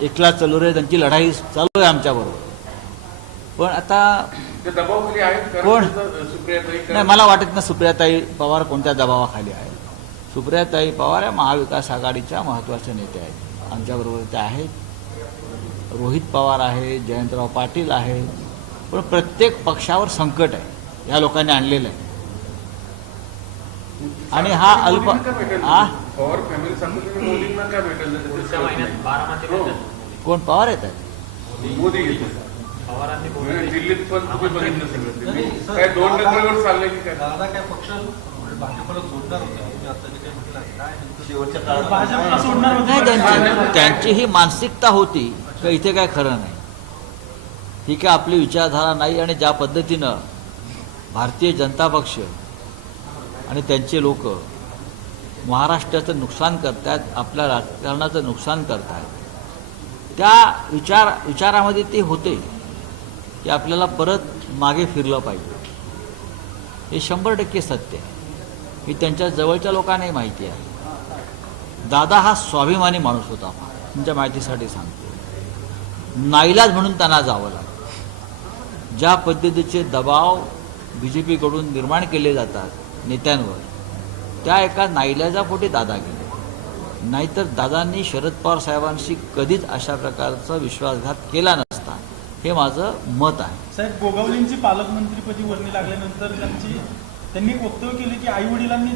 एकला चालू रे त्यांची लढाई चालू आहे आमच्याबरोबर. पण आता दबावाखाली आहेत कोण सुप्रियाताई नाही, मला वाटत ना सुप्रियाताई पवार कोणत्या दबावाखाली आहे. सुप्रियाताई पवार या महाविकास आघाडीच्या महत्त्वाच्या नेत्या आहेत, आमच्याबरोबर त्या आहेत. रोहित पवार आहे, जयंतराव पाटील आहे. पण प्रत्येक पक्षावर संकट आहे या लोकांनी आणलेलं आहे. आणि हा अल्प पवार फॅमिली सांगतो मोदींना काय भेटेल पुढच्या महिन्यात बारामती कोण पवार येत आहेत. मोदी घेतात दिल्लीत पण तुम्ही बघितलं सगळं काय 2 नंबरवर चाललंय की काय दादा काय पक्ष भाजपला सोडणार होते तुम्ही आता जे काही म्हटलं काय शेवटच्या काळात भाजपला सोडणार नाही, त्यांची ही मानसिकता होती का इथे काय खरं नाही, ही काय आपली विचारधारा नाही. आणि ज्या पद्धतीनं भारतीय जनता पक्ष आणि त्यांचे लोक महाराष्ट्राचं नुकसान करतात, आपल्या राजकारणाचं नुकसान करतात, त्या विचारामध्ये ते होते की आपल्याला परत मागे फिरलं पाहिजे. हे 100% सत्य आहे. हे त्यांच्या जवळच्या लोकांनाही माहिती आहे. दादा हा स्वाभिमानी माणूस होता. तुमच्या माहितीसाठी सांगतो, नाईलाज म्हणून त्यांना जावं लागलं. ज्या पद्धतीचे दबाव BJPकडून निर्माण केले जातात नेत्यांवर, त्या एका नाईलाजापोटी दादा गेले. नाहीतर दादांनी शरद पवार साहेबांशी कधीच अशा प्रकारचा विश्वासघात केला नसता, हे माझं मत आहे. साहेब, गोगावलेंची पालकमंत्रीपदी वर्णी लागल्यानंतर त्यांनी वक्तव्य केले की आई वडिलांनी